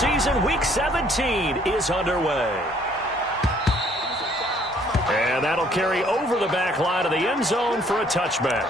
season, Week 17 is underway. And that'll carry over the back line of the end zone for a touchback.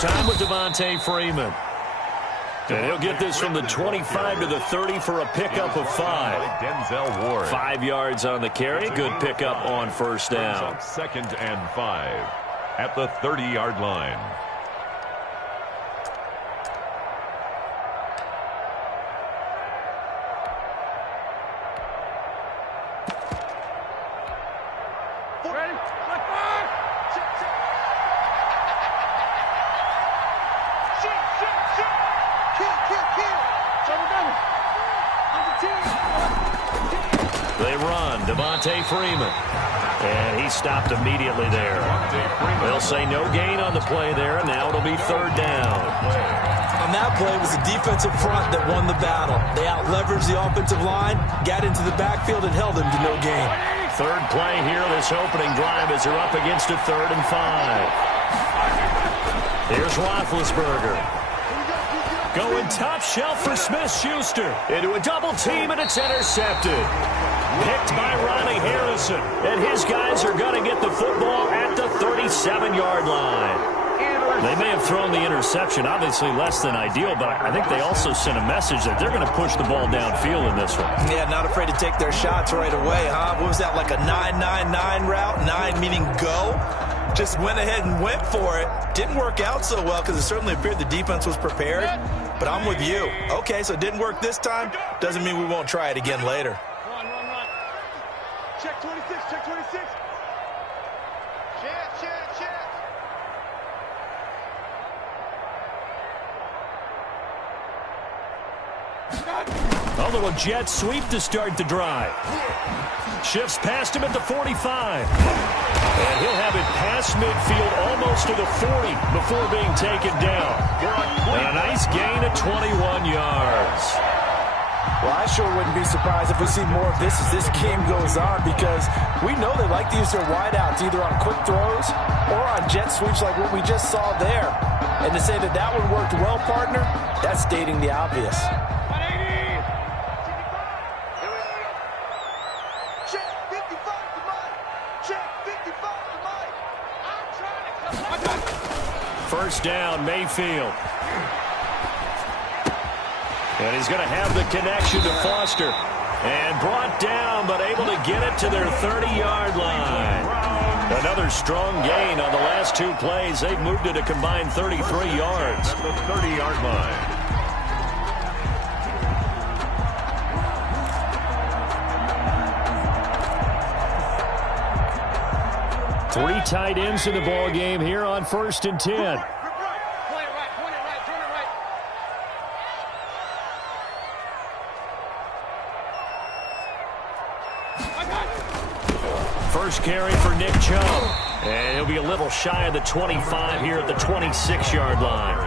Time with Devontae Freeman. And he'll get this from the 25 to the 30 for a pickup of 5. Denzel Ward. 5 yards on the carry. Good pickup on first down. 2nd and 5 at the 30-yard line. They run, Devontae Freeman. And he stopped immediately there. They'll say no gain on the play there, and now it'll be 3rd down. On that play, it was the defensive front that won the battle. They out-leveraged the offensive line, got into the backfield, and held him to no gain. 3rd play here, this opening drive as they're up against a 3rd and 5. Here's Roethlisberger. Going top shelf for Smith-Schuster. Into a double team, and it's intercepted. Picked by Ronnie Harrison. And his guys are going to get the football at the 37-yard line. They may have thrown the interception, obviously less than ideal, but I think they also sent a message that they're going to push the ball downfield in this one. Yeah, not afraid to take their shots right away, huh? What was that, like a 9-9-9 route? 9 meaning go? Just went ahead and went for it. Didn't work out so well because it certainly appeared the defense was prepared. But I'm with you. Okay, so it didn't work this time. Doesn't mean we won't try it again later. Run. Check 26, check 26. Check. A little jet sweep to start the drive. Shifts past him at the 45. And he'll have it past midfield almost to the 40 before being taken down. And a nice gain of 21 yards. Well, I sure wouldn't be surprised if we see more of this as this game goes on, because we know they like to use their wideouts either on quick throws or on jet sweeps like what we just saw there. And to say that that one worked well, partner, that's stating the obvious. First down, Mayfield. And he's going to have the connection to Foster. And brought down, but able to get it to their 30-yard line. Another strong gain on the last 2 plays. They've moved it a combined 33 yards. At the 30-yard line. Three tight ends in the ball game here on 1st and 10. First carry for Nick Chubb. And he'll be a little shy of the 25 here at the 26-yard line.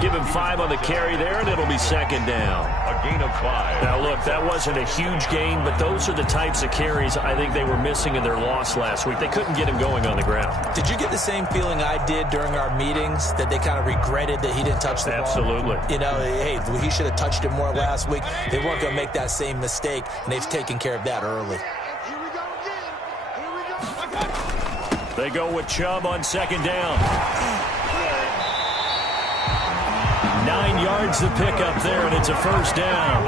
Give him 5 on the carry there, and it'll be 2nd down. A gain of 5. Now, look, that wasn't a huge gain, but those are the types of carries I think they were missing in their loss last week. They couldn't get him going on the ground. Did you get the same feeling I did during our meetings, that they kind of regretted that he didn't touch the ball? Absolutely. You know, hey, he should have touched it more last week. They weren't going to make that same mistake, and they've taken care of that early. They go with Chubb on 2nd down. 9 yards to pick up there, and it's a first down.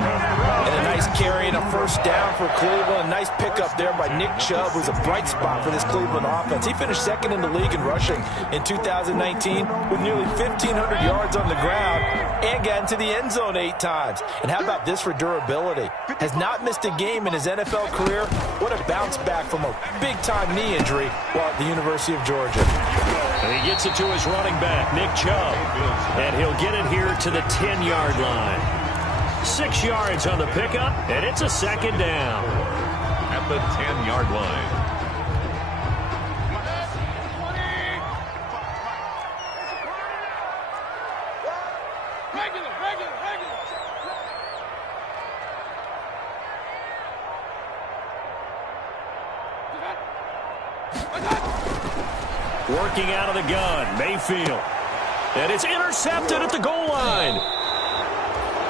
And a nice carry and a first down for Cleveland. A nice pickup there by Nick Chubb, who's a bright spot for this Cleveland offense. He finished 2nd in the league in rushing in 2019 with nearly 1,500 yards on the ground and got into the end zone 8 times. And how about this for durability? Has not missed a game in his NFL career. What a bounce back from a big-time knee injury while at the University of Georgia. And he gets it to his running back, Nick Chubb. And he'll get it here to the 10-yard line. 6 yards on the pickup, and it's a second down. At the 10-yard line. Working out of the gun, Mayfield. And it's intercepted at the goal line.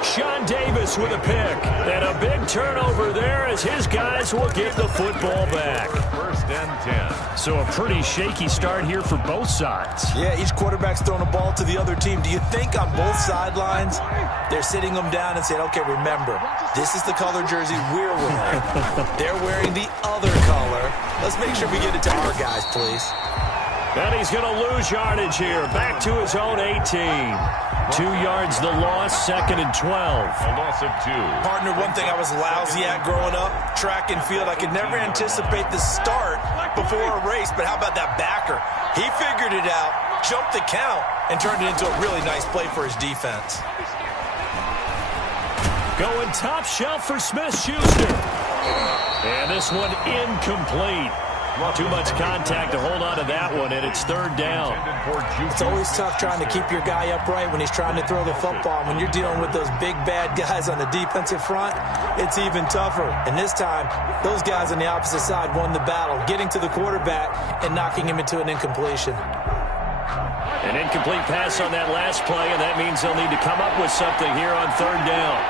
Sean Davis with a pick. And a big turnover there as his guys will get the football back. First and 10. So a pretty shaky start here for both sides. Yeah, each quarterback's throwing a ball to the other team. Do you think on both sidelines they're sitting them down and saying, okay, remember, this is the color jersey we're wearing. They're wearing the other color. Let's make sure we get it to our guys, please. And he's going to lose yardage here. Back to his own 18. 2 yards the loss, 2nd and 12. A loss of 2. Partner, one thing I was lousy at growing up, track and field. I could never anticipate the start before a race, but how about that backer? He figured it out, jumped the count, and turned it into a really nice play for his defense. Going top shelf for Smith-Schuster. And this one incomplete. Too much contact to hold on to that one, and it's 3rd down. It's always tough trying to keep your guy upright when he's trying to throw the football. When you're dealing with those big, bad guys on the defensive front, it's even tougher. And this time, those guys on the opposite side won the battle, getting to the quarterback and knocking him into an incompletion. An incomplete pass on that last play, and that means they'll need to come up with something here on 3rd down.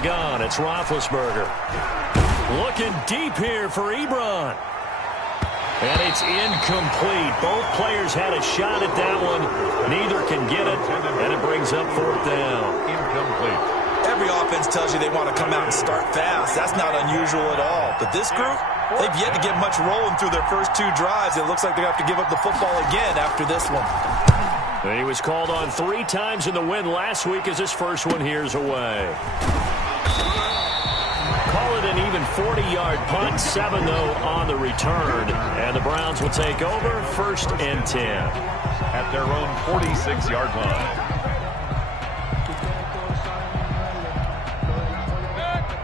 Gun. It's Roethlisberger. Looking deep here for Ebron. And it's incomplete. Both players had a shot at that one. Neither can get it, and it brings up 4th down. Incomplete. Every offense tells you they want to come out and start fast. That's not unusual at all. But this group, they've yet to get much rolling through their first 2 drives. It looks like they're going to have to give up the football again after this one. He was called on 3 times in the win last week as his first one here's away. Call it an even 40-yard punt, 7 though on the return. And the Browns will take over 1st and 10. At their own 46-yard line.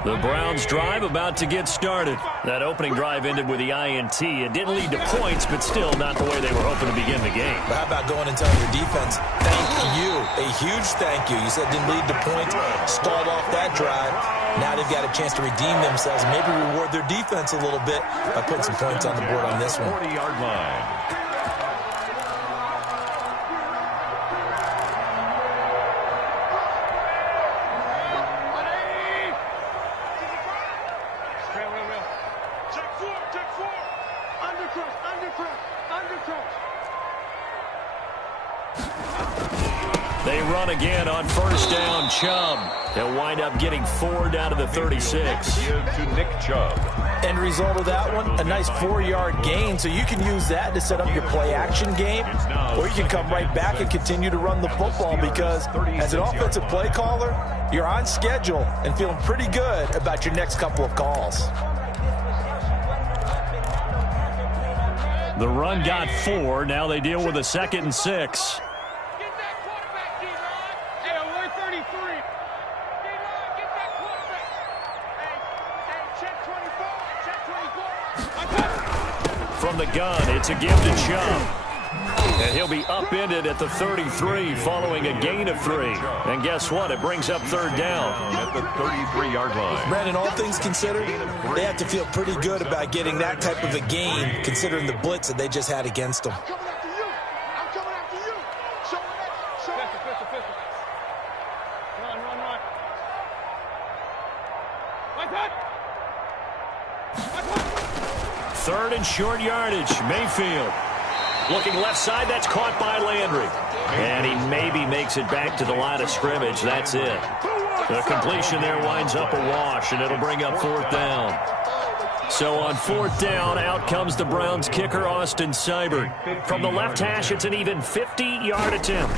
The Browns drive about to get started. That opening drive ended with the INT. It didn't lead to points, but still not the way they were hoping to begin the game. But how about going and telling your defense, thank you, a huge thank you. You said didn't lead to points, stalled off that drive. Now they've got a chance to redeem themselves and maybe reward their defense a little bit by putting some points on the board on this one. 40-yard line. They run again on 1st down. Chubb. They'll wind up getting 4 down to the 36. To Nick Chubb. End result of that one, a nice 4-yard gain, so you can use that to set up your play-action game, or you can come right back and continue to run the football because as an offensive play caller, you're on schedule and feeling pretty good about your next couple of calls. The run got 4. Now they deal with a 2nd and 6. From the gun, it's a give to Chubb. And he'll be upended at the 33 following a gain of 3. And guess what? It brings up 3rd down. At the 33-yard line. Brandon, all things considered, they have to feel pretty good about getting that type of a gain considering the blitz that they just had against them. I'm coming after you. I'm coming after you. Show it. Show it. Pistol. Run. Like that. 3rd and short yardage. Mayfield. Looking left side, that's caught by Landry. And he maybe makes it back to the line of scrimmage. That's it. The completion there winds up a wash, and it'll bring up 4th down. So on 4th down, out comes the Browns kicker, Austin Seibert. From the left hash, it's an even 50-yard attempt.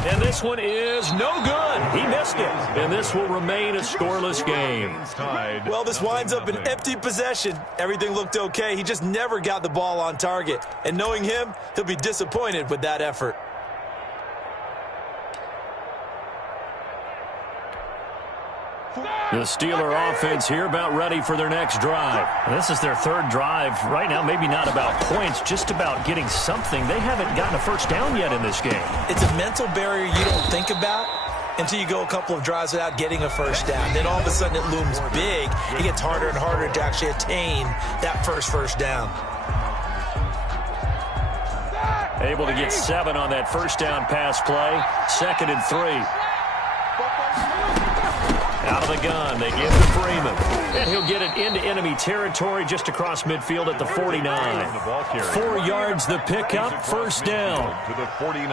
And this one is no good. He missed it. And this will remain a scoreless game. Well, this winds up an empty possession. Everything looked okay. He just never got the ball on target. And knowing him, he'll be disappointed with that effort. The Steeler offense here about ready for their next drive. This is their third drive. Right now, maybe not about points, just about getting something. They haven't gotten a first down yet in this game. It's a mental barrier you don't think about until you go a couple of drives without getting a first down. Then all of a sudden it looms big. It gets harder and harder to actually attain that first down. Able to get 7 on that first down pass play. 2nd and 3. Out of the gun, they give to Freeman. And he'll get it into enemy territory just across midfield at the 49. 4 yards the pickup, first down.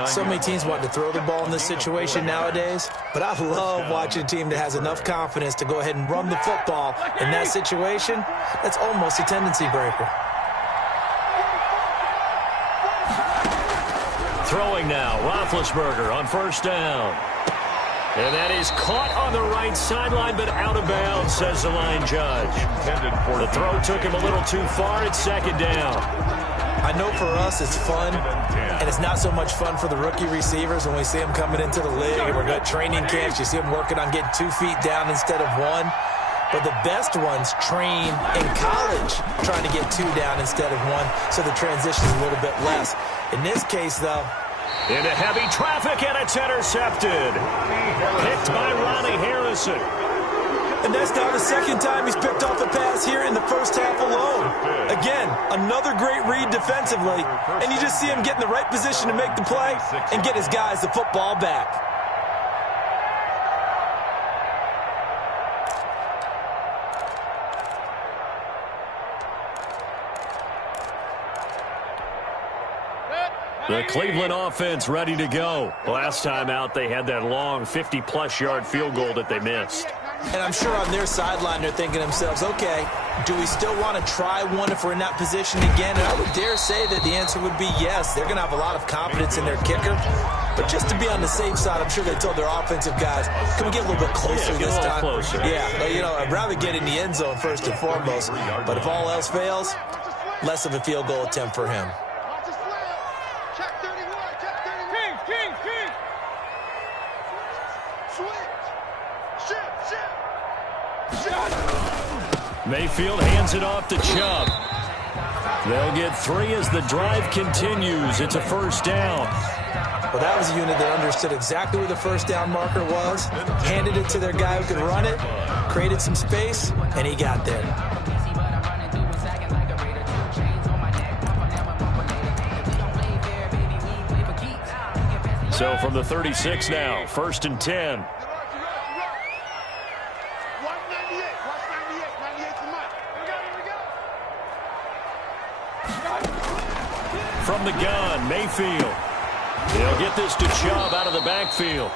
So many teams want to throw the ball in this situation nowadays, but I love watching a team that has enough confidence to go ahead and run the football. In that situation, that's almost a tendency breaker. Throwing now, Roethlisberger on first down. And that is caught on the right sideline, but out of bounds, says the line judge. The throw took him a little too far. It's 2nd down. I know for us it's fun, and it's not so much fun for the rookie receivers when we see them coming into the league. And we're at training camps. You see them working on getting 2 feet down instead of 1. But the best ones train in college trying to get 2 down instead of 1, so the transition's a little bit less. In this case, though, into heavy traffic, and it's intercepted. Picked by Ronnie Harrison. And that's now the 2nd time he's picked off a pass here in the first half alone. Again, another great read defensively, and you just see him get in the right position to make the play and get his guys the football back. The Cleveland offense ready to go. Last time out, they had that long 50-plus yard field goal that they missed. And I'm sure on their sideline they're thinking to themselves, okay, do we still want to try one if we're in that position again? And I would dare say that the answer would be yes. They're going to have a lot of confidence in their kicker. But just to be on the safe side, I'm sure they told their offensive guys, can we get a little bit closer this time? Closer. Yeah, but, you know, I'd rather get in the end zone first and foremost. But if all else fails, less of a field goal attempt for him. Mayfield hands it off to Chubb. They'll get 3 as the drive continues. It's a first down. Well, that was a unit that understood exactly where the first down marker was, handed it to their guy who could run it, created some space, and he got there. So from the 36 now, 1st and 10. From the gun, Mayfield. He'll get this to Chubb out of the backfield.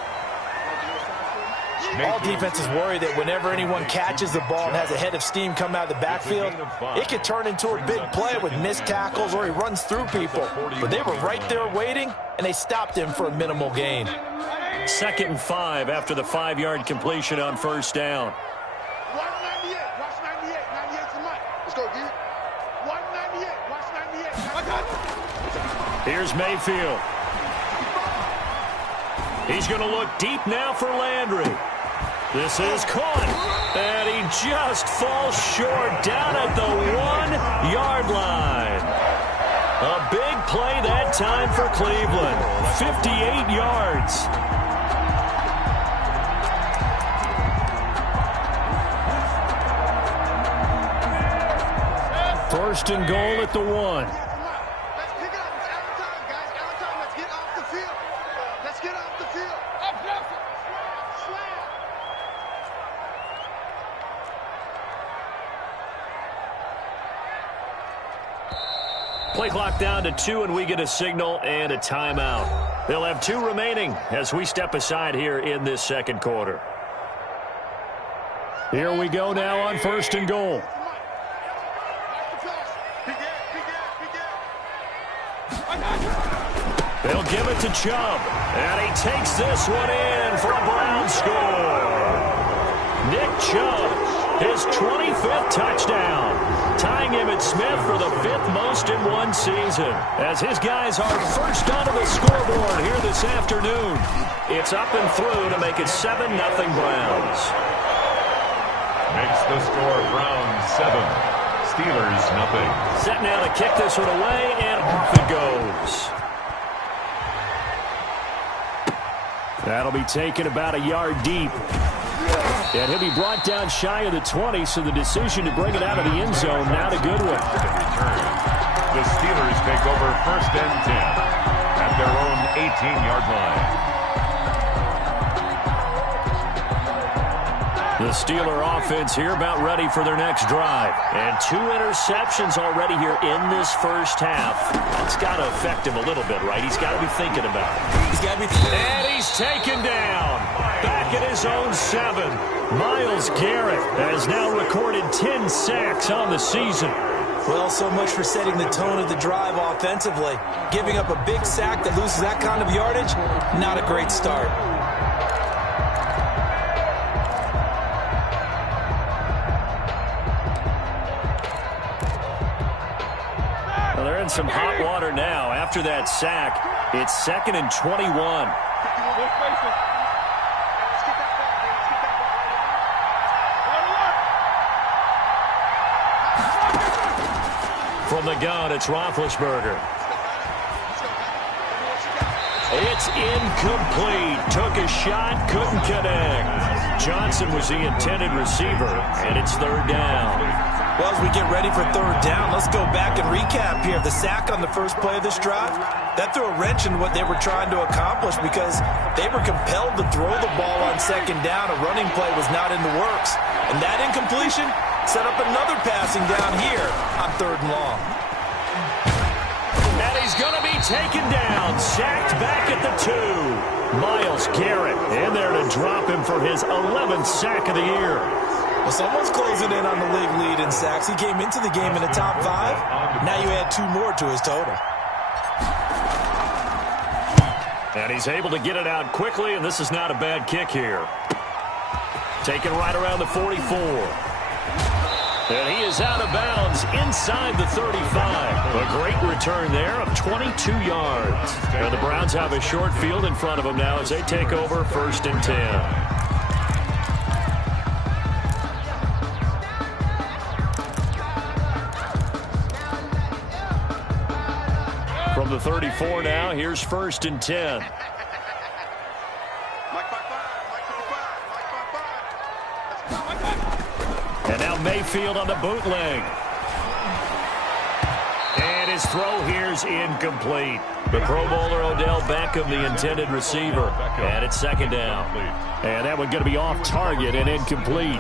All defenses worry that whenever anyone catches the ball and has a head of steam come out of the backfield, it could turn into a big play with missed tackles or he runs through people. But they were right there waiting, and they stopped him for a minimal gain. 2nd and 5 after the 5-yard completion on first down. Watch 98. Watch 98. 98 to Mike. Let's go, dude. Watch 98. Watch 98. Here's Mayfield. He's going to look deep now for Landry. This is caught. And he just falls short down at the 1-yard line. A big play that time for Cleveland. 58 yards. First and goal at the 1. Let's pick it up. It's out of time, guys. Out of time. Let's get off the field. Let's get off the field. Up, slam. Play clock down to 2, and we get a signal and a timeout. They'll have 2 remaining as we step aside here in this second quarter. Here we go now on first and goal. They'll give it to Chubb. And he takes this one in for a Brown score. Nick Chubb, his 25th touchdown, tying Emmitt Smith for the 5th most in one season. As his guys are first onto the scoreboard here this afternoon. It's up and through to make it 7-0 Browns. Makes the score Browns 7, Steelers 0. Set now to kick this one away, and off it goes. That'll be taken about a yard deep. And he'll be brought down shy of the 20, so the decision to bring it out of the end zone, not a good one. The Steelers take over 1st and 10 at their own 18-yard line. The Steeler offense here about ready for their next drive. And 2 interceptions already here in this first half. That's got to affect him a little bit, right? He's got to be thinking about it. He's got to be and he's taken down. Back at his own 7. Myles Garrett has now recorded 10 sacks on the season. Well, so much for setting the tone of the drive offensively. Giving up a big sack that loses that kind of yardage, not a great start. Well, they're in some hot water now. After that sack, it's 2nd and 21. From the gun, it's Roethlisberger. It's incomplete. Took a shot, couldn't connect. Johnson was the intended receiver, and it's 3rd down. Well, as we get ready for 3rd down, let's go back and recap here. The sack on the first play of this drive, that threw a wrench in what they were trying to accomplish because they were compelled to throw the ball on 2nd down. A running play was not in the works. And that incompletion set up another passing down here on 3rd and long. And he's going to be taken down, sacked back at the 2. Myles Garrett in there to drop him for his 11th sack of the year. Well, someone's closing in on the league lead in sacks. He came into the game in the top 5. Now you add 2 more to his total. And he's able to get it out quickly, and this is not a bad kick here. Taken right around the 44. And he is out of bounds inside the 35. A great return there of 22 yards. And the Browns have a short field in front of them now as they take over 1st and 10. From the 34 now, here's 1st and 10. And now Mayfield on the bootleg. And his throw here's incomplete. The Pro Bowler Odell Beckham, the intended receiver. And it's 2nd down. And that one going to be off target and incomplete.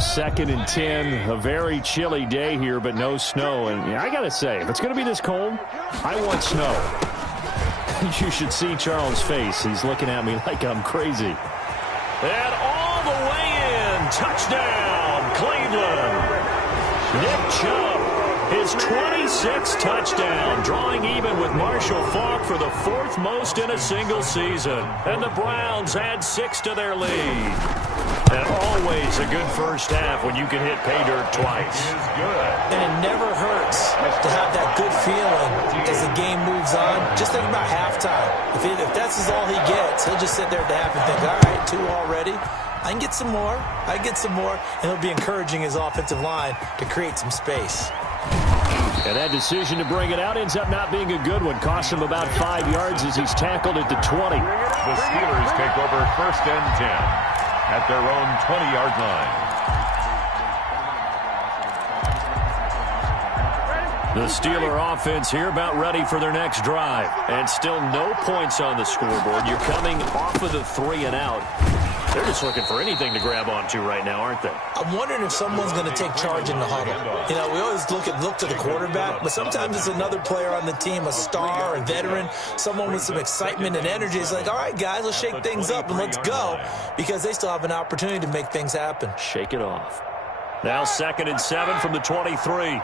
2nd and 10. A very chilly day here, but no snow. And I got to say, if it's going to be this cold, I want snow. You should see Charles' face. He's looking at me like I'm crazy. And all the way in. Touchdown, Cleveland. Nick Chubb, his 26th touchdown, drawing even with Marshall Faulk for the 4th most in a single season. And the Browns add 6 to their lead. And always a good first half when you can hit pay dirt twice. And it never hurts to have that good feeling as the game moves on. Just think about halftime. If that's all he gets, he'll just sit there at the half and think, all right, 2 already. I can get some more. I can get some more. And he'll be encouraging his offensive line to create some space. And that decision to bring it out ends up not being a good one. Cost him about 5 yards as he's tackled at the 20. The Steelers take over 1st and 10 at their own 20-yard line. The Steeler offense here about ready for their next drive. And still no points on the scoreboard. You're coming off of the 3 and out. They're just looking for anything to grab onto right now, aren't they? I'm wondering if someone's going to take charge in the huddle. You know, we always look to the quarterback, but sometimes it's another player on the team, a star, a veteran, someone with some excitement and energy. It's like, all right, guys, let's shake things up and let's go, because they still have an opportunity to make things happen. Shake it off. Now 2nd and 7 from the 23.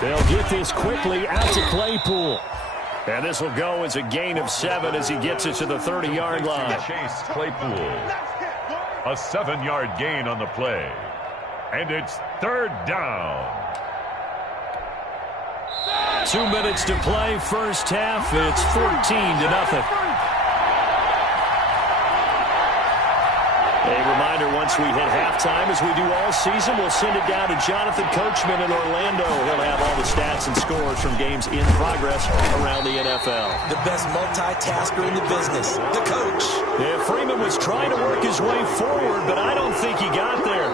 They'll get this quickly out to Claypool. And this will go as a gain of 7 as he gets it to the 30-yard line. Chase Claypool. A 7-yard gain on the play. And it's 3rd down. 2 minutes to play, first half. It's 14-0. A reminder, once we hit halftime, as we do all season, we'll send it down to Jonathan Coachman in Orlando. He'll have all the stats and scores from games in progress around the NFL. The best multitasker in the business, the coach. Yeah, Freeman was trying to work his way forward, but I don't think he got there.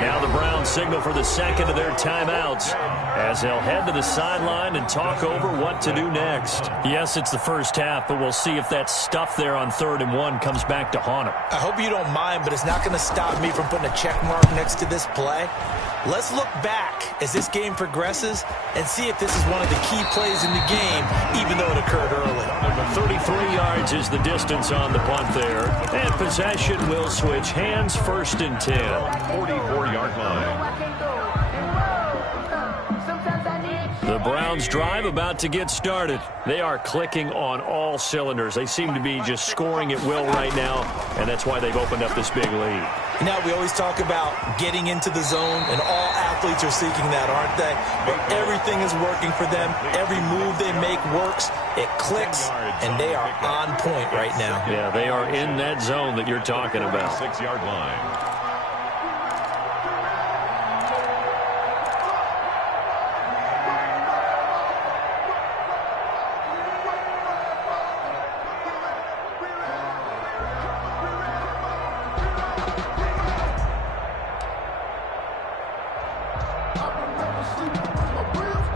Now the Browns signal for the second of their timeouts as they'll head to the sideline and talk over what to do next. Yes, it's the first half, but we'll see if that stuff there on 3rd and 1 comes back to haunt him. I hope you don't mind, but it's not going to stop me from putting a check mark next to this play. Let's look back as this game progresses and see if this is one of the key plays in the game, even though it occurred early. 33 yards is the distance on the punt there. And possession will switch hands, 1st and 10. 44-yard line. The Browns drive about to get started. They are clicking on all cylinders. They seem to be just scoring at will right now, and that's why they've opened up this big lead. Now, we always talk about getting into the zone, and all athletes are seeking that, aren't they? But everything is working for them. Every move they make works. It clicks, and they are on point right now. Yeah, they are in that zone that you're talking about. 6-yard line.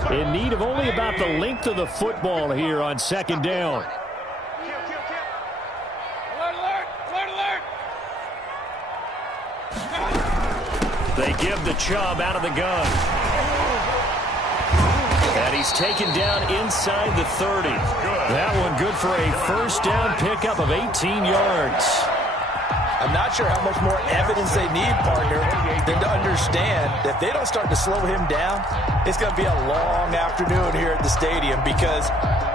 In need of only about the length of the football here on 2nd down. They give the Chubb out of the gun. And he's taken down inside the 30. That one good for a 1st down pickup of 18 yards. I'm not sure how much more evidence they need, partner, than to understand that if they don't start to slow him down, it's going to be a long afternoon here at the stadium, because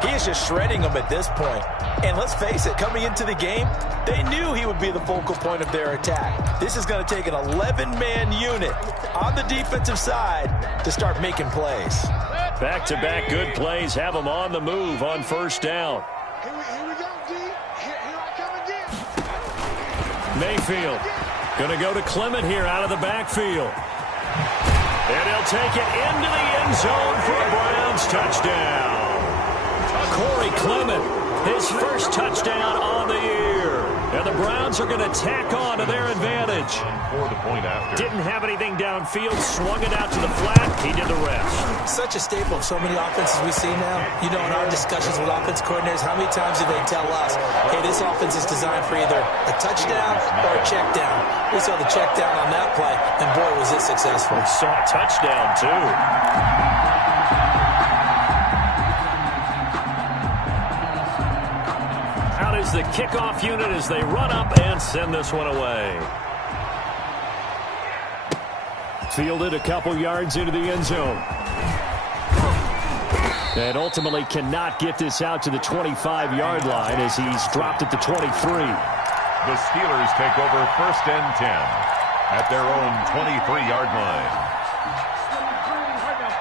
he is just shredding them at this point. And let's face it, coming into the game, they knew he would be the focal point of their attack. This is going to take an 11-man unit on the defensive side to start making plays. Back-to-back good plays have them on the move on 1st down. Here we go, D. Here I come again. Mayfield going to go to Clement here out of the backfield. And he'll take it into the end zone for a Browns touchdown. Corey Clement, his 1st touchdown on the year. And the Browns are going to tack on to their advantage. For the point after. Didn't have anything downfield, swung it out to the flat. He did the rest. Such a staple of so many offenses we see now. You know, in our discussions with offense coordinators, how many times do they tell us, hey, this offense is designed for either a touchdown or a check down. We saw the check down on that play, and boy, was it successful. We saw a touchdown, too. Is the kickoff unit as they run up and send this one away. Fielded a couple yards into the end zone. And ultimately cannot get this out to the 25-yard line as he's dropped at the 23. The Steelers take over 1st and 10 at their own 23-yard line.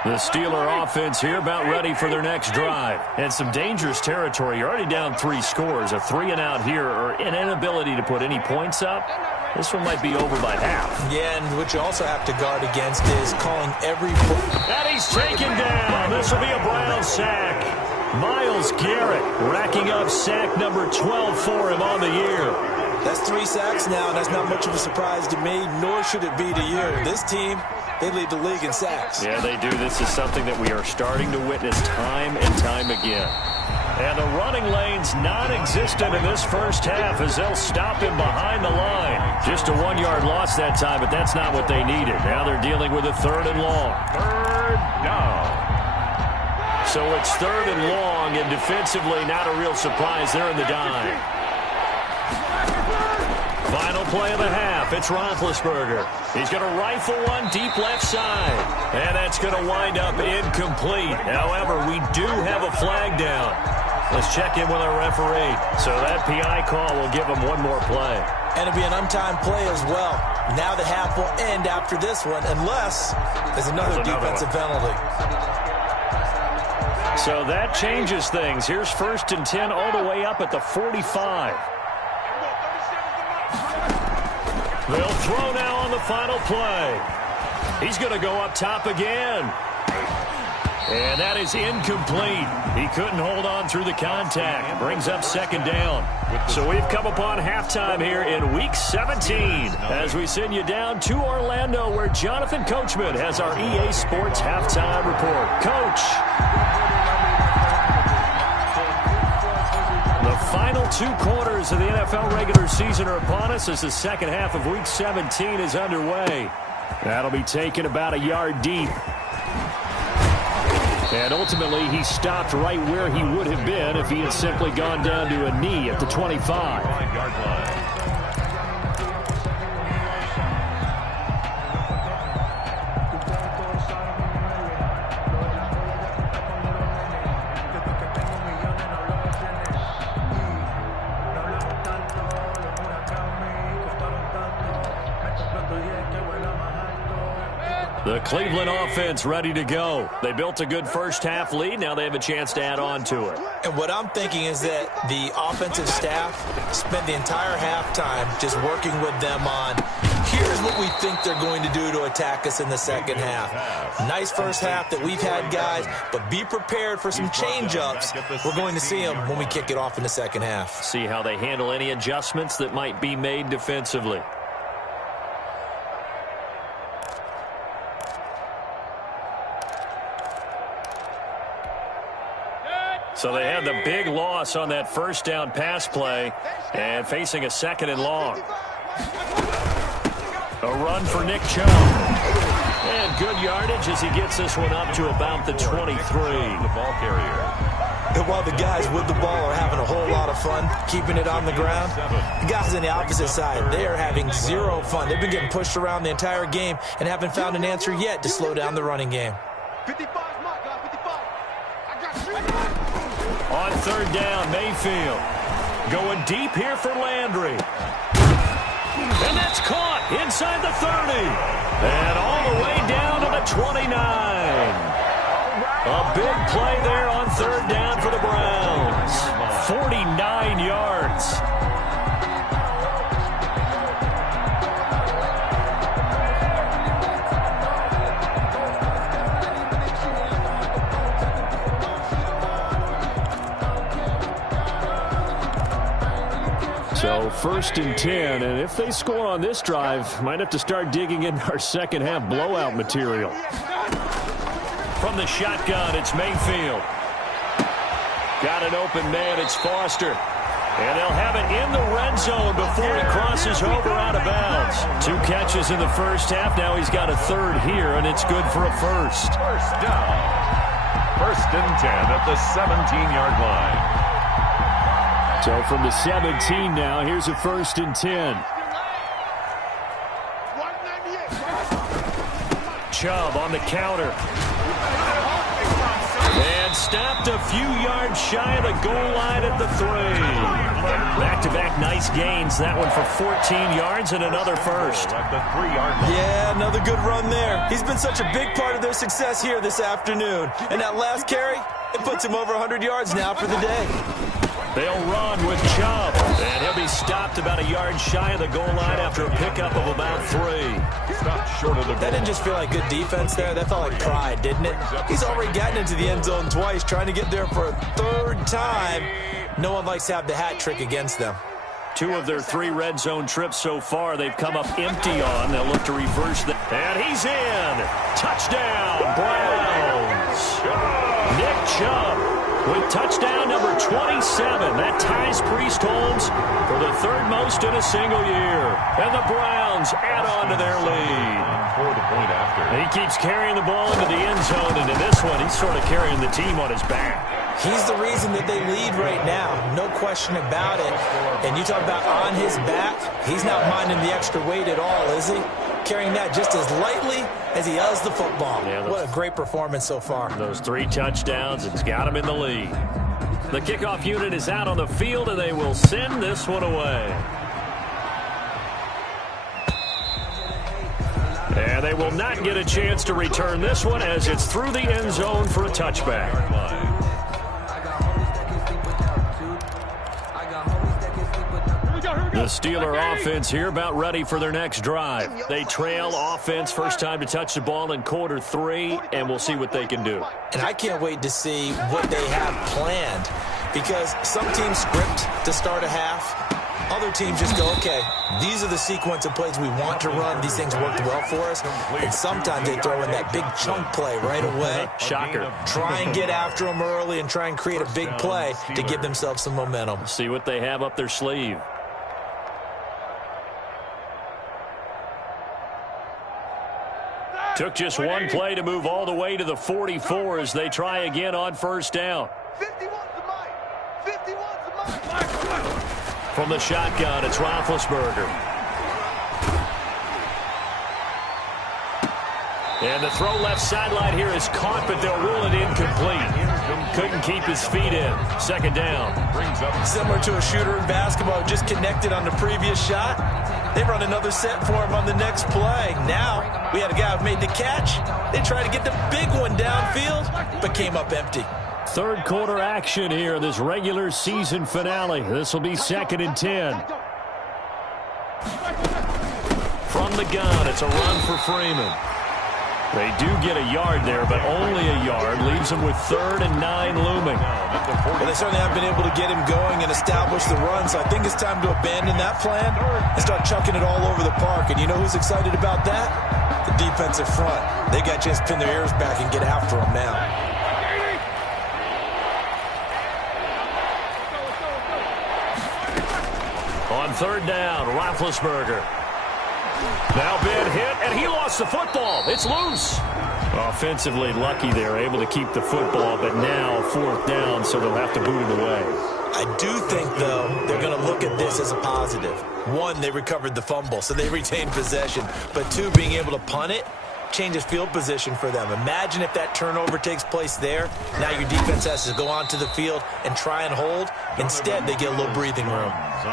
The Steeler offense here about ready for their next drive. And some dangerous territory. You're already down 3 scores. A 3 and out here, or an inability to put any points up. This one might be over by half. Yeah, and what you also have to guard against is calling every... And he's taken down. This will be a Brown sack. Myles Garrett racking up sack number 12 for him on the year. That's 3 sacks now, and that's not much of a surprise to me, nor should it be to you. This team, they lead the league in sacks. Yeah, they do. This is something that we are starting to witness time and time again. And the running lane's non-existent in this first half as they'll stop him behind the line. Just a 1-yard loss that time, but that's not what they needed. Now they're dealing with a 3rd and long. 3rd down. So it's 3rd and long, and defensively not a real surprise. They're in the dime. Final play of the half. It's Roethlisberger. He's going to rifle one deep left side. And that's going to wind up incomplete. However, we do have a flag down. Let's check in with our referee. So that PI call will give him one more play. And it'll be an untimed play as well. Now the half will end after this one, unless there's another defensive penalty. So that changes things. Here's 1st and 10 all the way up at the 45. They'll throw now on the final play. He's going to go up top again. And that is incomplete. He couldn't hold on through the contact. Brings up 2nd down. So we've come upon halftime here in Week 17 as we send you down to Orlando where Jonathan Coachman has our EA Sports Halftime Report. Coach. The final 2 quarters of the NFL regular season are upon us as the second half of Week 17 is underway. That'll be taken about a yard deep. And ultimately, he stopped right where he would have been if he had simply gone down to a knee at the 25. 5-yard line. The Cleveland offense ready to go. They built a good first half lead. Now they have a chance to add on to it. And what I'm thinking is that the offensive staff spent the entire halftime just working with them on, here's what we think they're going to do to attack us in the second half. Nice first half that we've had, guys, but be prepared for some change-ups. We're going to see them when we kick it off in the second half. See how they handle any adjustments that might be made defensively. So they had the big loss on that 1st down pass play and facing a 2nd and long. A run for Nick Chubb. And good yardage as he gets this one up to about the 23. The ball carrier. And while the guys with the ball are having a whole lot of fun keeping it on the ground, the guys on the opposite side, they are having zero fun. They've been getting pushed around the entire game and haven't found an answer yet to slow down the running game. 55 mark, 55. I got 3. On 3rd down, Mayfield. Going deep here for Landry. And that's caught inside the 30. And all the way down to the 29. A big play there on 3rd down for the Browns. 49 yards. So 1st and 10, and if they score on this drive, might have to start digging in our second half blowout material. From the shotgun, it's Mayfield. Got an open man, it's Foster. And they'll have it in the red zone before he crosses over out of bounds. 2 catches in the first half, now he's got a 3rd here, and it's good for a 1st. 1st down. 1st and 10 at the 17-yard line. So from the 17 now, here's a 1st and 10. Chubb on the counter. And stopped a few yards shy of the goal line at the 3. Back-to-back nice gains. That one for 14 yards and another 1st. At the 3-yard line. Yeah, another good run there. He's been such a big part of their success here this afternoon. And that last carry, it puts him over 100 yards now for the day. They'll run with Chubb, and he'll be stopped about a yard shy of the goal line after a pickup of about 3. Stopped short of the goal. That didn't just feel like good defense there. That felt like pride, didn't it? He's already gotten into the end zone twice, trying to get there for a 3rd time. No one likes to have the hat trick against them. 2 of their 3 red zone trips so far, they've come up empty on. They'll look to reverse that. And he's in. Touchdown, Browns. Nick Chubb with touchdown number 27. That ties Priest Holmes for the 3rd most in a single year. And the Browns add on to their lead. For the point after. He keeps carrying the ball into the end zone, and in this one, he's sort of carrying the team on his back. He's the reason that they lead right now. No question about it. And you talk about on his back, he's not minding the extra weight at all, is he? Carrying that just as lightly as he does the football. Yeah, what a great performance so far. Those 3 touchdowns, it's got him in the lead. The kickoff unit is out on the field, and they will send this one away. And they will not get a chance to return this one as it's through the end zone for a touchback. The Steeler offense here about ready for their next drive. They trail offense, first time to touch the ball in quarter 3, and we'll see what they can do. And I can't wait to see what they have planned, because some teams script to start a half. Other teams just go, okay, these are the sequence of plays we want to run. These things worked well for us. And sometimes they throw in that big chunk play right away. Shocker. Try and get after them early and try and create a big play to give themselves some momentum. See what they have up their sleeve. Took just one play to move all the way to the 44 as they try again on first down. 51's the mic. 51's the mic. From the shotgun, it's Roethlisberger. And the throw left sideline here is caught, but they'll rule it incomplete. Couldn't keep his feet in. Second down. Similar to a shooter in basketball, just connected on the previous shot. They run another set for him on the next play. Now, we had a guy who made the catch. They tried to get the big one downfield, but came up empty. Third quarter action here in this regular season finale. This will be 2nd and 10. From the gun, it's a run for Freeman. They do get a yard there, but only a yard. Leaves them with 3rd and 9 looming. Well, they certainly haven't been able to get him going and establish the run, so I think it's time to abandon that plan and start chucking it all over the park. And you know who's excited about that? The defensive front. They got a chance to pin their ears back and get after him now. On 3rd down, Roethlisberger. Now Ben hit, and he lost the football. It's loose. Offensively lucky they're able to keep the football, but now 4th down, so they'll have to boot it away. I do think, though, they're going to look at this as a positive. 1, they recovered the fumble, so they retained possession. But 2, being able to punt it changes field position for them. Imagine if that turnover takes place there. Now your defense has to go onto the field and try and hold. Instead, they get a little breathing room.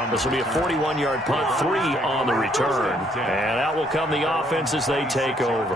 This will be a 41-yard punt, 3 on the return. And out will come the offense as they take over.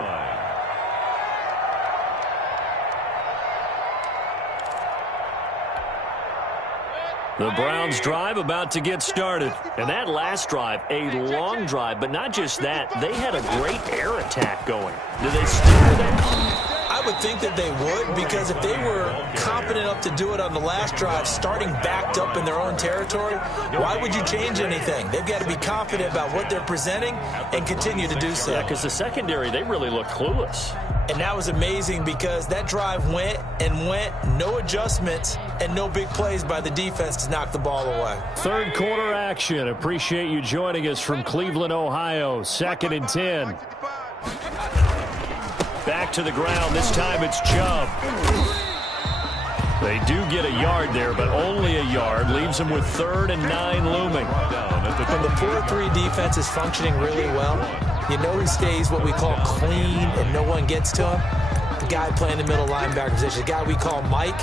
The Browns drive about to get started. And that last drive, a long drive, but not just that, they had a great air attack going. Did they stick with that? I would think that they would, because if they were confident enough to do it on the last drive, starting backed up in their own territory, why would you change anything? They've got to be confident about what they're presenting and continue to do so. Yeah, because the secondary, they really look clueless. And that was amazing because that drive went and went, no adjustments and no big plays by the defense to knock the ball away. Third quarter action. Appreciate you joining us from Cleveland, Ohio. 2nd and 10. Back to the ground. This time it's Chubb. They do get a yard there, but only a yard. Leaves them with 3rd and 9 looming. When the 4-3 defense is functioning really well, you know he stays what we call clean and no one gets to him. The guy playing the middle linebacker position, the guy we call Mike.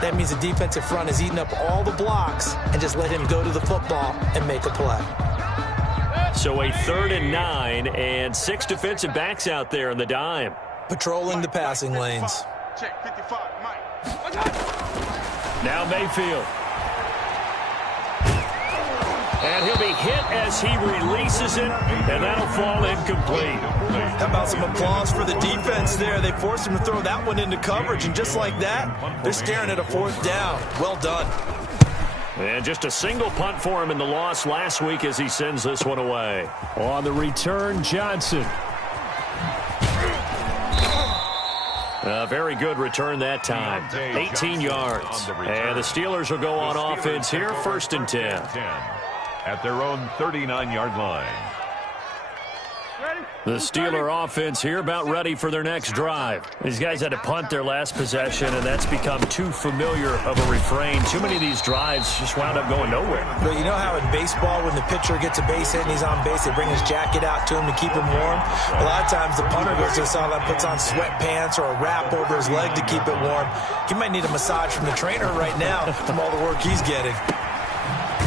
That means the defensive front is eating up all the blocks and just let him go to the football and make a play. So a 3rd and 9 and 6 defensive backs out there in the dime. Patrolling the passing lanes. Check 55, Mike. Now Mayfield. And he'll be hit as he releases it, and that'll fall incomplete. How about some applause for the defense there? They forced him to throw that one into coverage, and just like that, they're staring at a 4th down. Well done. And just a single punt for him in the loss last week as he sends this one away. On the return, Johnson. A very good return that time. 18 yards. And the Steelers will go on offense here, 1st and 10. At their own 39-yard line. The Steeler offense here about ready for their next drive. These guys had to punt their last possession, and that's become too familiar of a refrain. Too many of these drives just wound up going nowhere. But you know how in baseball, when the pitcher gets a base hit and he's on base, they bring his jacket out to him to keep him warm? A lot of times the punter goes to the sideline, puts on sweatpants or a wrap over his leg to keep it warm. He might need a massage from the trainer right now from all the work he's getting.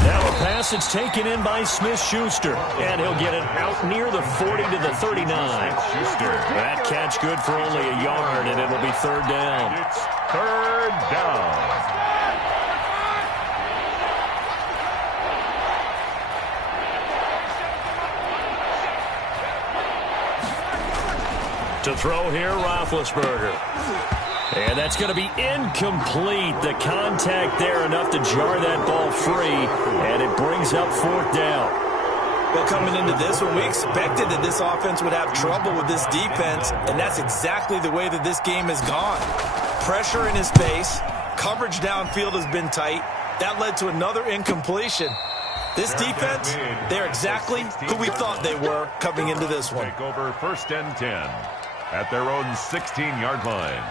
Now a pass that's taken in by Smith-Schuster, and he'll get it out near the 40 to the 39. That catch good for only a yard, and it'll be 3rd down. It's 3rd down. To throw here, Roethlisberger. And that's going to be incomplete. The contact there enough to jar that ball free, and it brings up 4th down. Well, coming into this one, we expected that this offense would have trouble with this defense, and that's exactly the way that this game has gone. Pressure in his face, coverage downfield has been tight. That led to another incompletion. This defense, they're exactly who we thought they were coming into this one. Take over 1st and 10 at their own 16-yard line.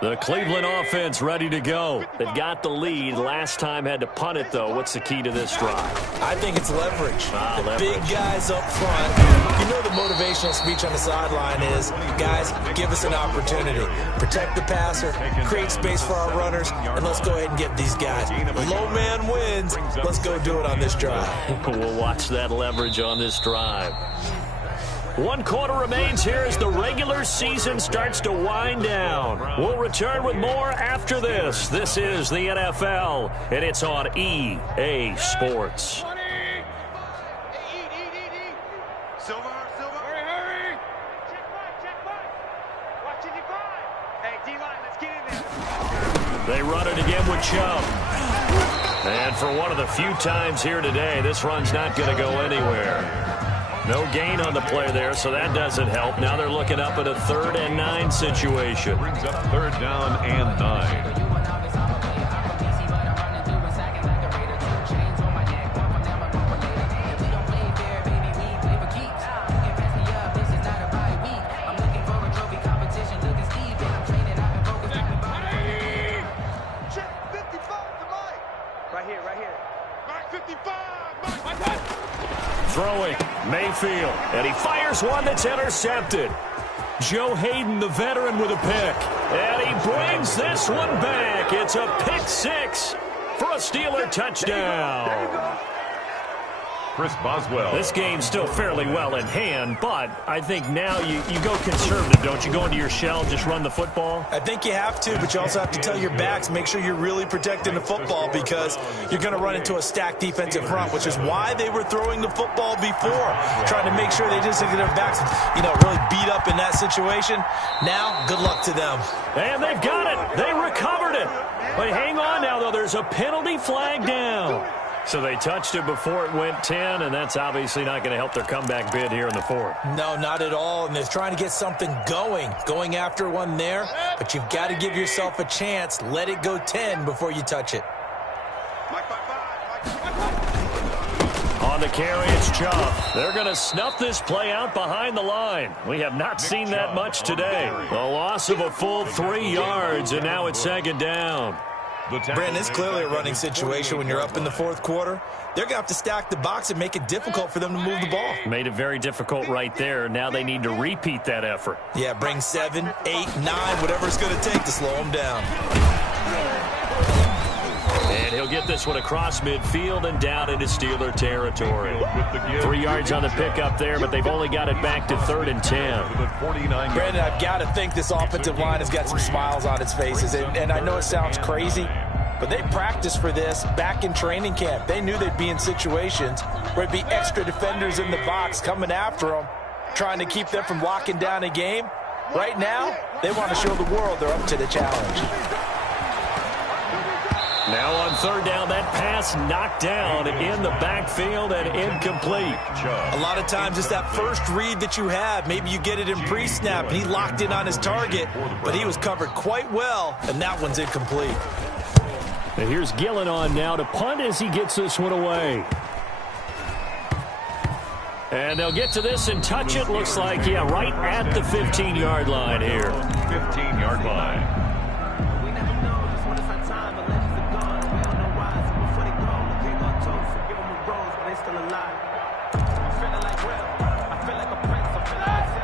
The Cleveland offense ready to go. They've got the lead. Last time had to punt it, though. What's the key to this drive? I think it's leverage. Leverage. Big guys up front. You know the motivational speech on the sideline is, guys, give us an opportunity. Protect the passer, create space for our runners, and let's go ahead and get these guys. Low man wins. Let's go do it on this drive. We'll watch that leverage on this drive. 1 quarter remains here as the regular season starts to wind down. We'll return with more after this. This is the NFL, and it's on EA Sports. Silver. Hurry. Check one. Watch it, Hey, D-line, let's get in there. They run it again with Chubb. And for one of the few times here today, this run's not going to go anywhere. No gain on the play there, so that doesn't help. Now they're looking up at a 3rd and 9 situation. Brings up 3rd down and 9. Right here. Mark 55. Throwing, Mayfield, and he fires one that's intercepted. Joe Hayden, the veteran, with a pick. And he brings this one back. It's a pick 6 for a Steeler touchdown. Chris Boswell. This game's still fairly well in hand, but I think now you go conservative, don't you? Go into your shell, just run the football? I think you have to, but you also have to tell your backs, make sure you're really protecting the football because you're going to run into a stacked defensive front, which is why they were throwing the football before, trying to make sure they just get their backs, really beat up in that situation. Now, good luck to them. And they've got it. They recovered it. But hang on now, though. There's a penalty flag down. So they touched it before it went 10, and that's obviously not going to help their comeback bid here in the 4th. No, not at all, and they're trying to get something going after one there, but you've got to give yourself a chance. Let it go 10 before you touch it. On the carry, it's Chubb. They're going to snuff this play out behind the line. We have not seen that much today. The loss of a full 3 yards, and now it's 2nd down. Brandon, it's clearly a running situation when you're up in the 4th quarter. They're going to have to stack the box and make it difficult for them to move the ball. Made it very difficult right there. Now they need to repeat that effort. Yeah, bring 7, 8, 9, whatever it's going to take to slow them down. And he'll get this one across midfield and down into Steeler territory. 3 yards on the pickup there, but they've only got it back to 3rd and 10. Brandon, I've got to think this offensive line has got some smiles on its faces. And I know it sounds crazy, but they practiced for this back in training camp. They knew they'd be in situations where it'd be extra defenders in the box coming after them, trying to keep them from locking down a game. Right now, they want to show the world they're up to the challenge. Now on third down, that pass knocked down in the backfield and incomplete. A lot of times it's that first read that you have. Maybe you get it in pre-snap, and he locked in on his target, but he was covered quite well, and that one's incomplete. And here's Gillen on now to punt as he gets this one away. And they'll get to this and touch it. Looks like, yeah, right at the 15-yard line here. 15-yard line.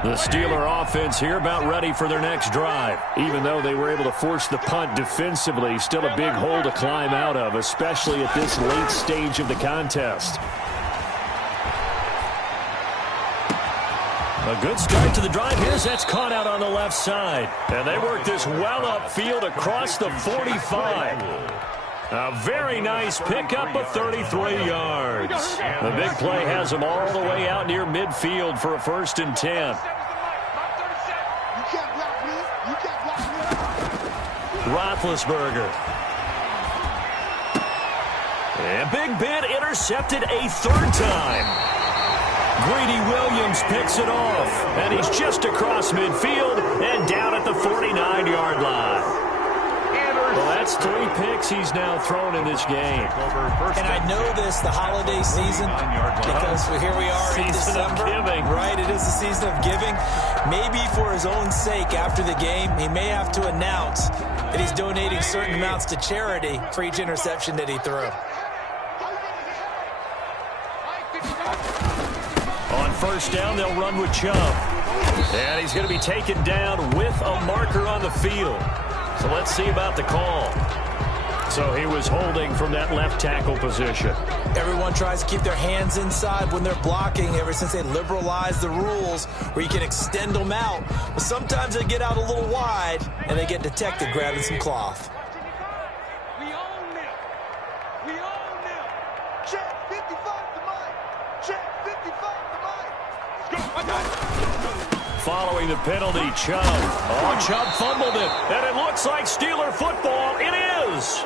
The Steeler offense here about ready for their next drive. Even though they were able to force the punt defensively, still a big hole to climb out of, especially at this late stage of the contest. A good start to the drive. Here's that's caught out on the left side. And they work this well upfield across the 45. A very nice pickup of 33 yards. The big play has them all the way out near midfield for a 1st and 10. Roethlisberger. And Big Ben intercepted a 3rd time. Greedy Williams picks it off, and he's just across midfield and down at the 49-yard line. Well, that's 3 picks he's now thrown in this game. And I know this, the holiday season, because here we are in December. Right, it is the season of giving. Maybe for his own sake after the game, he may have to announce that he's donating certain amounts to charity for each interception that he threw. On 1st down, they'll run with Chubb. And he's going to be taken down with a marker on the field. So let's see about the call. So he was holding from that left tackle position. Everyone tries to keep their hands inside when they're blocking ever since they liberalized the rules where you can extend them out. But sometimes they get out a little wide and they get detected grabbing some cloth. We own them. We own them. Check 55 to Mike. Check 55 to Mike. Let's go. Following the penalty, Chubb. Oh, Chubb fumbled it, and it looks like Steeler football. It is.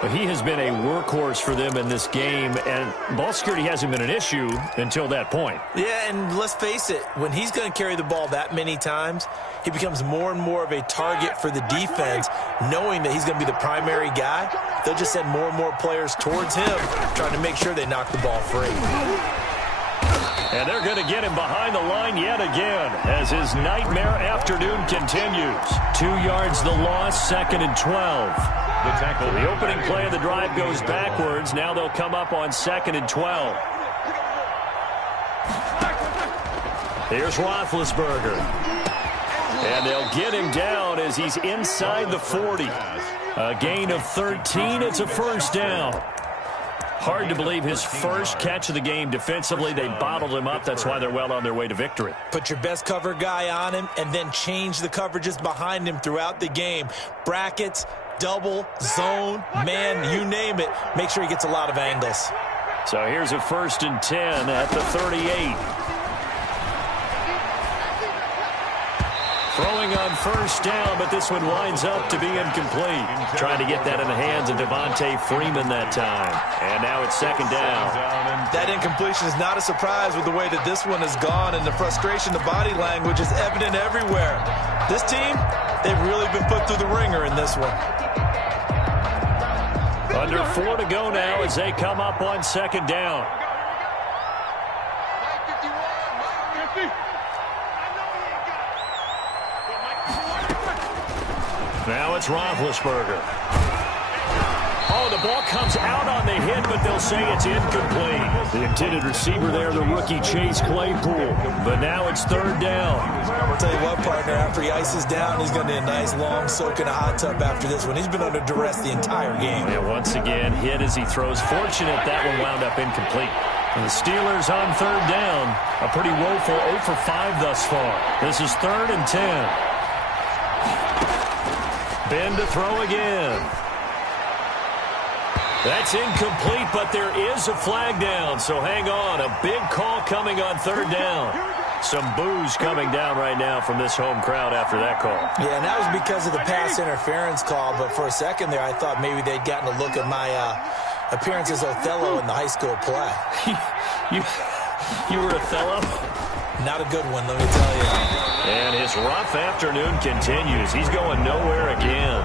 But he has been a workhorse for them in this game, and ball security hasn't been an issue until that point. Yeah, and let's face it, when he's going to carry the ball that many times, he becomes more and more of a target for the defense, knowing that he's going to be the primary guy. They'll just send more and more players towards him, trying to make sure they knock the ball free. And they're going to get him behind the line yet again as his nightmare afternoon continues. 2 yards the loss, 2nd and 12. The opening play of the drive goes backwards. Now they'll come up on 2nd and 12. Here's Roethlisberger. And they'll get him down as he's inside the 40. A gain of 13. It's a 1st down. Hard to believe his first catch of the game defensively. They bottled him up. That's why they're well on their way to victory. Put your best cover guy on him and then change the coverages behind him throughout the game. Brackets, double, zone, man, you name it. Make sure he gets a lot of angles. So here's a 1st and 10 at the 38. Throwing on 1st down, but this one winds up to be incomplete. Trying to get that in the hands of Devontae Freeman that time. And now it's 2nd down. That incompletion is not a surprise with the way that this one has gone, and the frustration, the body language is evident everywhere. This team, they've really been put through the ringer in this one. Under 4 to go now as they come up on 2nd down. Now it's Roethlisberger. Oh, the ball comes out on the hit, but they'll say it's incomplete. The intended receiver there, the rookie Chase Claypool. But now it's 3rd down. I'll tell you what, partner, after he ices down, he's going to need a nice long soak in a hot tub after this one. He's been under duress the entire game. Yeah, once again, hit as he throws. Fortunate that one wound up incomplete. And the Steelers on 3rd down. A pretty woeful 0 for 5 thus far. This is 3rd and 10. Ben to throw again. That's incomplete, but there is a flag down, so hang on. A big call coming on 3rd down. Some boos coming down right now from this home crowd after that call. Yeah, and that was because of the pass interference call. But for a second there, I thought maybe they'd gotten a look at my appearance as Othello in the high school play. You were Othello? Not a good one, let me tell you. And his rough afternoon continues. He's going nowhere again.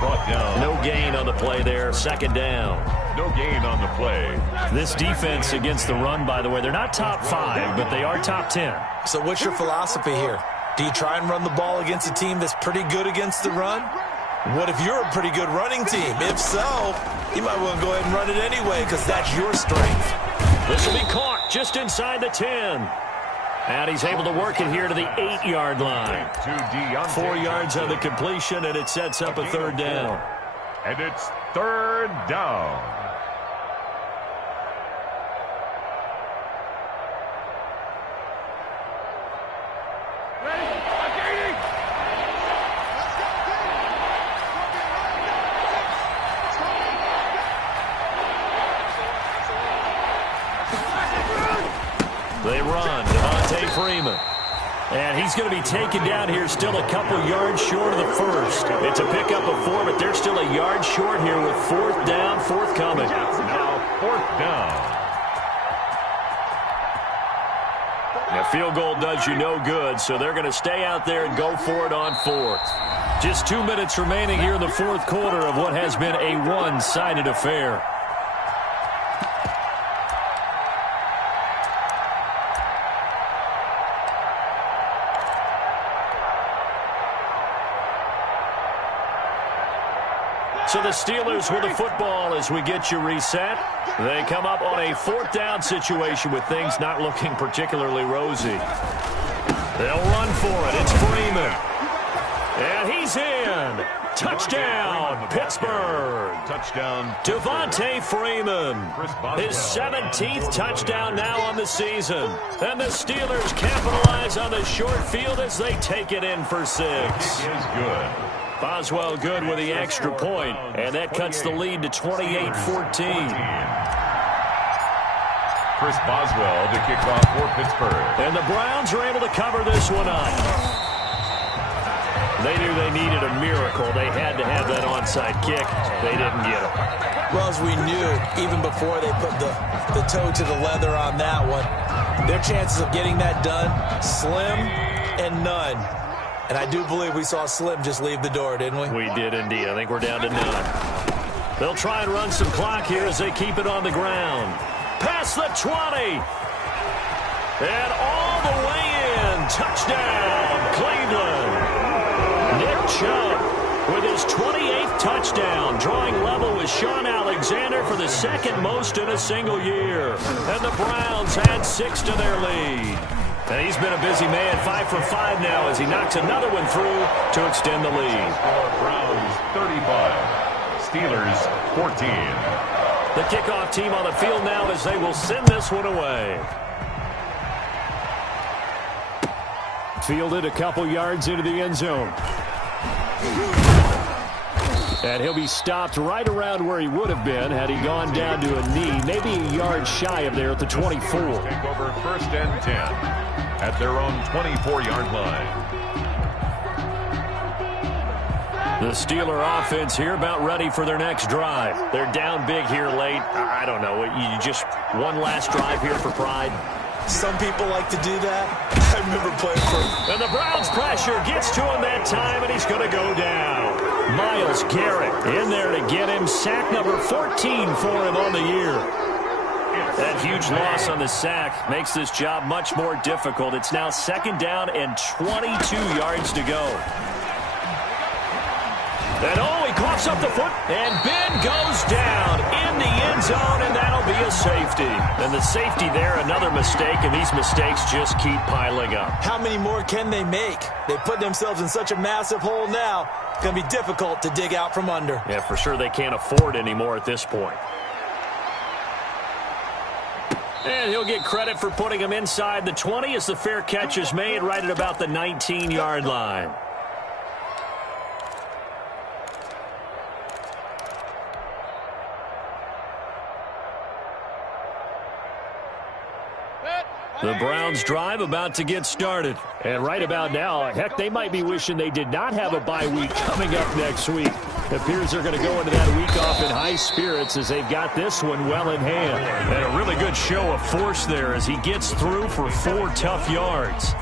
Brought down. No gain on the play there. Second down. No gain on the play. This defense against the run, by the way, they're not top 5, but they are top 10. So what's your philosophy here? Do you try and run the ball against a team that's pretty good against the run? What if you're a pretty good running team? If so, you might want to go ahead and run it anyway because that's your strength. This will be caught just inside the 10. And he's able to work it here to the 8-yard line. 4 yards on the completion, and it sets up a third down. And it's third down. They run. Devontae Freeman. And he's going to be taken down here still a couple yards short of the first. It's a pickup of 4, but they're still a yard short here with fourth down, forthcoming. Now fourth down. A field goal does you no good, so they're going to stay out there and go for it on fourth. Just 2 minutes remaining here in the fourth quarter of what has been a one-sided affair. So the Steelers with the football as we get you reset. They come up on a fourth down situation with things not looking particularly rosy. They'll run for it. It's Freeman. And he's in. Touchdown, Pittsburgh. Touchdown. Devontae Freeman. His 17th touchdown now on the season. And the Steelers capitalize on the short field as they take it in for 6. Is good. Boswell good with the extra point, and that cuts the lead to 28-14. Chris Boswell to kick off for Pittsburgh. And the Browns are able to cover this one up. They knew they needed a miracle. They had to have that onside kick. They didn't get it. Well, as we knew, even before they put the toe to the leather on that one, their chances of getting that done, slim and none. And I do believe we saw Slim just leave the door, didn't we? We did indeed. I think we're down to none. They'll try and run some clock here as they keep it on the ground. Past the 20. And all the way in. Touchdown, Cleveland. Nick Chubb with his 28th touchdown, drawing level with Sean Alexander for the second most in a single year. And the Browns add 6 to their lead. And he's been a busy man, 5 for 5 now as he knocks another one through to extend the lead. Browns 35, Steelers 14. The kickoff team on the field now as they will send this one away. Fielded a couple yards into the end zone. And he'll be stopped right around where he would have been had he gone down to a knee, maybe a yard shy of there at the 24. Take over first and 10 at their own 24-yard line. The Steeler offense here about ready for their next drive. They're down big here late. I don't know. You just one last drive here for pride. Some people like to do that. I remember playing for... And the Browns pressure gets to him that time, and he's going to go down. Myles Garrett in there to get him. Sack number 14 for him on the year. That huge loss on the sack makes this job much more difficult. It's now second down and 22 yards to go. And he coughs up the foot, and Ben goes down in the end zone, and that'll be a safety. And the safety there, another mistake, and these mistakes just keep piling up. How many more can they make? They put themselves in such a massive hole now, it's going to be difficult to dig out from under. Yeah, for sure they can't afford anymore at this point. And he'll get credit for putting him inside the 20 as the fair catch is made right at about the 19-yard line. The Browns drive about to get started. And right about now, heck, they might be wishing they did not have a bye week coming up next week. It appears they're going to go into that week off in high spirits as they've got this one well in hand. And a really good show of force there as he gets through for 4 tough yards.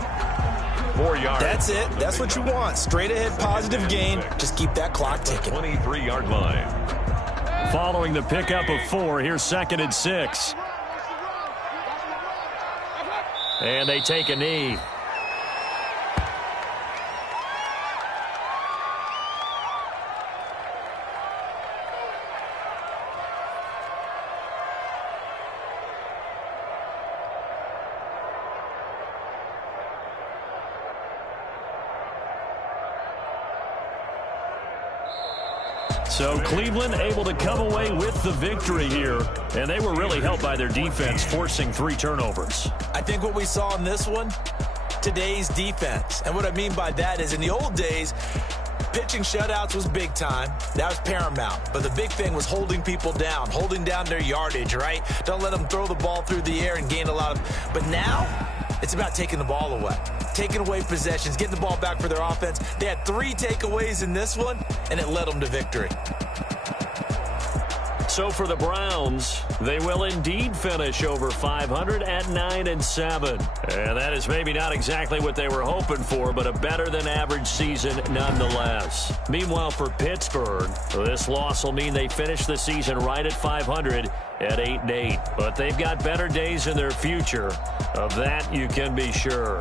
4 yards. That's it. That's what you want. Straight ahead positive gain. Just keep that clock ticking. 23-yard line. Following the pickup of 4, here's 2nd and 6. And they take a knee. So Cleveland able to come away with the victory here. And they were really helped by their defense, forcing 3 turnovers. I think what we saw in this one, today's defense. And what I mean by that is in the old days, pitching shutouts was big time. That was paramount. But the big thing was holding people down, holding down their yardage, right? Don't let them throw the ball through the air and gain a lot of... But now, it's about taking the ball away. Taking away possessions, getting the ball back for their offense. They had 3 takeaways in this one, and it led them to victory. So for the Browns, they will indeed finish over 500 at 9-7. And that is maybe not exactly what they were hoping for, but a better than average season nonetheless. Meanwhile, for Pittsburgh, this loss will mean they finish the season right at 500 at 8-8. But they've got better days in their future. Of that, you can be sure.